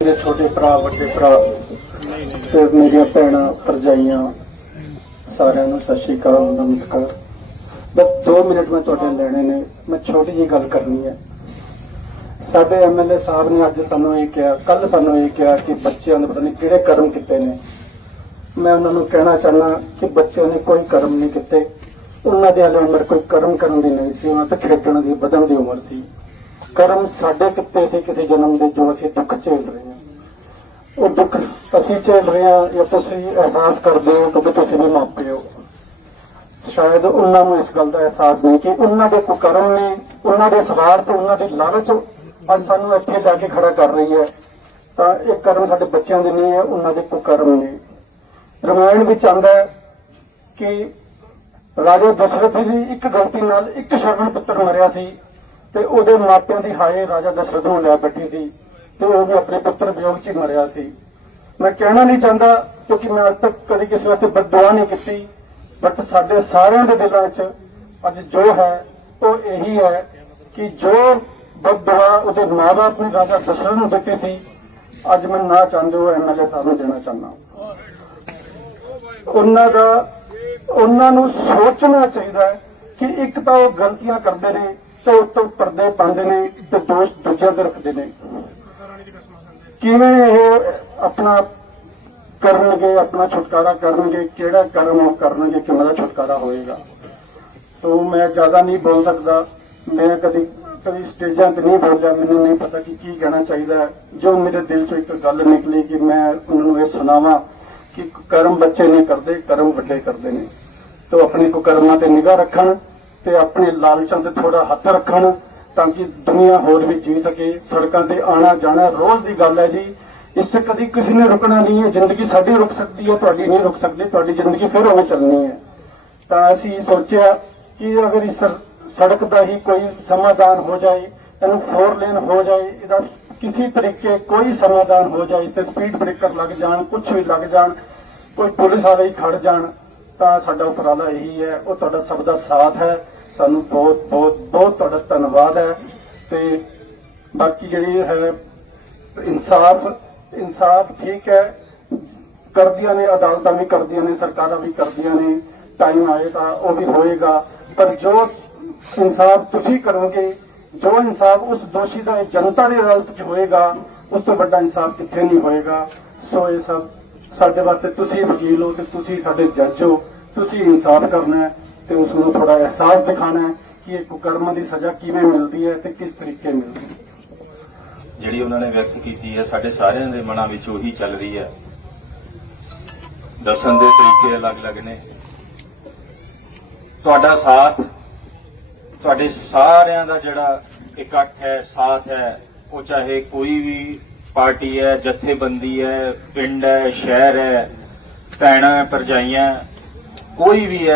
ਮੇਰੇ ਛੋਟੇ ਭਰਾ, ਵੱਡੇ ਭਰਾ ਤੇ ਮੇਰੀਆਂ ਭੈਣਾਂ, ਭਰਜਾਈਆਂ ਸਾਰਿਆਂ ਨੂੰ ਸਤਿ ਸ਼੍ਰੀ ਅਕਾਲ, ਨਮਸਕਾਰ। ਬਸ 2 ਮਿੰਟ ਮੈਂ ਤੁਹਾਡੇ ਲੈਣੇ ਨੇ, ਮੈਂ ਛੋਟੀ ਜਿਹੀ ਗੱਲ ਕਰਨੀ ਹੈ। ਸਾਡੇ ਐਮਐਲਏ ਸਾਹਿਬ ਨੇ ਅੱਜ ਸਾਨੂੰ ਇਹ ਕਿਹਾ ਕੱਲ ਸਾਨੂੰ ਇਹ ਕਿਹਾ ਕਿ ਬੱਚਿਆਂ ਨੇ ਪਤਾ ਨਹੀਂ ਕਿਹੜੇ ਕਰਮ ਕੀਤੇ ਨੇ। ਮੈਂ ਉਹਨਾਂ ਨੂੰ ਕਹਿਣਾ ਚਾਹਨਾ ਕਿ ਬੱਚਿਆਂ ਨੇ ਕੋਈ ਕਰਮ ਨਹੀਂ ਕੀਤੇ। ਉਹਨਾਂ ਦੇ ਹਾਲੇ ਉਮਰ ਕੋਈ ਕਰਮ ਕਰਨ ਦੀ ਨਹੀਂ ਸੀ, ਉਹਨਾਂ ਤੇ ਖੇਡਣ ਦੀ, ਵਧਣ ਦੀ ਉਮਰ ਸੀ। ਕਰਮ ਸਾਡੇ ਕਿੱਤੇ ਸੀ, ਕਿਸੇ ਜਨਮ ਦੇ ਜੋ ਅਸੀਂ ਦੁੱਖ ਝੇਲ ਰਹੇ ਉਹ ਦੁੱਖ ਅਸੀਂ ਝੇਲ ਰਹੇ ਹਾਂ, ਜਾਂ ਤੁਸੀਂ ਅਹਿਸਾਸ ਕਰਦੇ ਹੋ ਕਿਉਂਕਿ ਤੁਸੀਂ ਵੀ ਮਾਪੇ ਹੋ। ਸ਼ਾਇਦ ਉਹਨਾਂ ਨੂੰ ਇਸ ਗੱਲ ਦਾ ਅਹਿਸਾਸ ਨਹੀਂ ਕਿ ਉਹਨਾਂ ਦੇ ਕੁਕਰਮ ਨੇ, ਉਹਨਾਂ ਦੇ ਸਵਾਰਥ, ਉਹਨਾਂ ਦੀ ਲਾਲਚ ਅੱਜ ਸਾਨੂੰ ਇੱਥੇ ਜਾ ਕੇ ਖੜਾ ਕਰ ਰਹੀ ਹੈ। ਤਾਂ ਇਹ ਕਰਮ ਸਾਡੇ ਬੱਚਿਆਂ ਦੇ ਨਹੀਂ ਹੈ, ਉਹਨਾਂ ਦੇ ਕੁਕਰਮ ਨੇ। ਰਮਾਇਣ ਵਿੱਚ ਆਉਂਦਾ ਕਿ ਰਾਜਾ ਦਸ਼ਰਥ ਦੀ ਇੱਕ ਗਲਤੀ ਨਾਲ ਇੱਕ ਸ਼ਰਮਣ ਪੁੱਤਰ ਮਰਿਆ ਸੀ ਤੇ ਉਹਦੇ ਮਾਪਿਆਂ ਦੀ ਹਾਏ ਰਾਜਾ ਦਸ਼ਰਥ ਨੂੰ ਲੈ ਬੈਠੀ ਸੀ। ਉਹ ਵੀ ਆਪਣੇ ਪੁੱਤਰ ਵਿਯੋਗ 'ਚ ਹੀ ਮਰਿਆ ਸੀ। ਮੈਂ ਕਹਿਣਾ ਨਹੀਂ ਚਾਹੁੰਦਾ, ਕਿਉਂਕਿ ਮੈਂ ਅੱਜ ਤੱਕ ਕਦੀ ਕਿਸੇ ਵਾਸਤੇ ਬਦਦੁਆ ਨਹੀਂ ਕੀਤੀ ਬਟ ਸਾਡੇ ਸਾਰਿਆਂ ਦੇ ਦਿਲਾਂ 'ਚ ਅੱਜ ਜੋ ਹੈ, ਉਹ ਇਹੀ ਹੈ ਕਿ ਜੋ ਬਦਦੁਆ ਉਹਦੇ ਮਾਪੇ ਨੇ ਰਾਜਾ ਦਸ਼ਰਥ ਨੂੰ ਦਿੱਤੀ ਸੀ, ਅੱਜ ਮੈਂ ਨਾ ਚਾਹੁੰਦੇ ਹੋ ਐਮਐਲਏ ਸਾਹਿਬ ਨੂੰ ਦੇਣਾ ਚਾਹੁੰਦਾ ਉਹਨਾਂ ਦਾ, ਉਹਨਾਂ ਨੂੰ ਸੋਚਣਾ ਚਾਹੀਦਾ ਕਿ ਇੱਕ ਤਾਂ ਉਹ ਗਲਤੀਆਂ ਕਰਦੇ ਨੇ ਤੇ ਉਸ ਤੋਂ ਪਰਦੇ ਪਾਉਂਦੇ ਨੇ ਤੇ ਦੋਸ਼ ਦੂਜਿਆਂ ਤੇ ਰੱਖਦੇ ਨੇ। ਕਿਵੇਂ ਇਹ ਆਪਣਾ ਕਰਨਗੇ, ਆਪਣਾ ਛੁਟਕਾਰਾ ਕਰਨਗੇ, ਕਿਹੜਾ ਕਰਮ ਉਹ ਕਰਨਗੇ, ਕਿਵੇਂ ਦਾ ਛੁਟਕਾਰਾ ਹੋਏਗਾ? ਤੋਂ ਮੈਂ ਜ਼ਿਆਦਾ ਨਹੀਂ ਬੋਲ ਸਕਦਾ। ਮੈਂ ਕਦੀ ਕਦੀ ਸਟੇਜਾਂ ਤੇ ਨਹੀਂ ਬੋਲਿਆ। ਮੈਨੂੰ ਨਹੀਂ ਪਤਾ ਕਿ ਕੀ ਕਹਿਣਾ ਚਾਹੀਦਾ ਜੋ ਮੇਰੇ ਦਿਲ ਚੋਂ ਇੱਕ ਗੱਲ ਨਿਕਲੀ ਕਿ ਮੈਂ ਉਹਨਾਂ ਨੂੰ ਇਹ ਸੁਣਾਵਾਂ ਕਿ ਕਰਮ ਬੱਚੇ ਨਹੀਂ ਕਰਦੇ, ਕਰਮ ਵੱਡੇ ਕਰਦੇ ਨੇ। ਤੋ ਆਪਣੇ ਕੁਕਰਮਾਂ ਤੇ ਨਿਗਾਹ ਰੱਖਣ ਤੇ ਆਪਣੇ ਲਾਲਚਾਂ ਤੇ ਥੋੜਾ ਹੱਥ ਰੱਖਣ ਤਾਂ ਕਿ ਦੁਨੀਆ ਹੋਰ ਵੀ ਜੀ ਸਕੇ, ਸੜਕਾਂ ਤੇ ਆਣਾ ਜਾਣਾ ਰੋਜ਼ ਦੀ ਗੱਲ ਹੈ ਜੀ। ਇਸ 'ਚ ਕਦੀ ਕਿਸੇ ਨੇ ਰੁਕਣਾ ਨਹੀਂ ਹੈ। ਜ਼ਿੰਦਗੀ ਸਾਡੀ ਰੁਕ ਸਕਦੀ ਹੈ, ਤੁਹਾਡੀ ਨਹੀਂ ਰੁਕ ਸਕਦੀ, ਤੁਹਾਡੀ ਜ਼ਿੰਦਗੀ ਫਿਰ ਉਵੇਂ ਚੱਲਣੀ ਹੈ। ਤਾਂ ਅਸੀਂ ਸੋਚਿਆ ਕਿ ਅਗਰ ਇਸ ਸੜਕ ਦਾ ਹੀ ਕੋਈ ਸਮਾਧਾਨ ਹੋ ਜਾਏ, ਇਹਨੂੰ ਫੋਰ ਲੇਨ ਹੋ ਜਾਏ, ਇਹਦਾ ਕਿਸੇ ਤਰੀਕੇ ਕੋਈ ਸਮਾਧਾਨ ਹੋ ਜਾਏ ਤੇ ਸਪੀਡ ਬ੍ਰੇਕਰ ਲੱਗ ਜਾਣ ਕੁਝ ਵੀ ਲੱਗ ਜਾਣ, ਕੋਈ ਪੁਲਿਸ ਵਾਲੇ ਹੀ ਖੜ ਜਾਣ, ਤਾਂ ਸਾਡਾ ਉਪਰਾਲਾ ਇਹੀ ਹੈ। ਉਹ ਤੁਹਾਡਾ ਸਭ ਦਾ ਸਾਥ ਹੈ। ਸਾਨੂੰ ਬਹੁਤ ਬਹੁਤ ਬਹੁਤ ਤੁਹਾਡਾ ਜਿਹੜੀ ਹੈ, ਇਨਸਾਫ ਇਨਸਾਫ ਠੀਕ ਹੈ, ਕਰਦੀਆਂ ਨੇ, ਅਦਾਲਤਾਂ ਵੀ ਕਰਦੀਆਂ ਨੇ, ਸਰਕਾਰਾਂ ਵੀ ਕਰਦੀਆਂ ਨੇ ਟਾਈਮ ਆਏਗਾ ਉਹ ਵੀ ਹੋਏਗਾ। ਪਰ ਜੋ ਇਨਸਾਫ ਤੁਸੀਂ ਕਰੋਗੇ, ਜੋ ਇਨਸਾਫ ਉਸ ਦੋਸ਼ੀ ਦਾ, ਜਨਤਾ ਦੀ ਅਦਾਲਤ 'ਚ ਹੋਏਗਾ, ਉਸ ਤੋਂ ਵੱਡਾ ਇਨਸਾਫ ਕਿੱਥੇ ਨਹੀਂ ਹੋਏਗਾ। ਸੋ ਇਹ ਸਭ ਸਾਡੇ ਵਾਸਤੇ ਤੁਸੀਂ ਵਕੀਲ ਹੋ ਤੇ ਤੁਸੀਂ ਸਾਡੇ ਜੱਜ ਹੋ, ਤੁਸੀਂ ਇਨਸਾਫ ਕਰਨਾ ਹੈ ਤੇ ਉਸ ਨੂੰ ਥੋੜਾ ਅਹਿਸਾਸ ਦਿਖਾਣਾ ਹੈ ਕਿ ਇਹ ਕੁਕਰਮ ਦੀ ਸਜ਼ਾ ਕਿਵੇਂ ਮਿਲਦੀ ਹੈ ਤੇ ਕਿਸ ਤਰੀਕੇ ਮਿਲਦੀ ਹੈ। ਜਿਹੜੀ ਉਹਨਾਂ ਨੇ ਵਿਅਕਤ ਕੀਤੀ ਹੈ, ਸਾਡੇ ਸਾਰਿਆਂ ਦੇ ਮਨਾਂ ਵਿੱਚ ਉਹੀ ਚੱਲ ਰਹੀ ਹੈ। ਦਰਸ਼ਨ ਦੇ ਤਰੀਕੇ ਅਲੱਗ-ਅਲੱਗ ਨੇ। ਤੁਹਾਡਾ ਸਾਥ, ਤੁਹਾਡੇ ਸਾਰਿਆਂ ਦਾ ਜਿਹੜਾ ਇਕੱਠ ਹੈ, ਸਾਥ ਹੈ, ਉਹ ਚਾਹੇ ਕੋਈ ਵੀ ਪਾਰਟੀ ਹੈ, ਜਥੇਬੰਦੀ ਹੈ, ਪਿੰਡ ਹੈ, ਸ਼ਹਿਰ ਹੈ, ਭੈਣਾਂ, ਭਰਜਾਈਆਂ, ਕੋਈ ਵੀ ਹੈ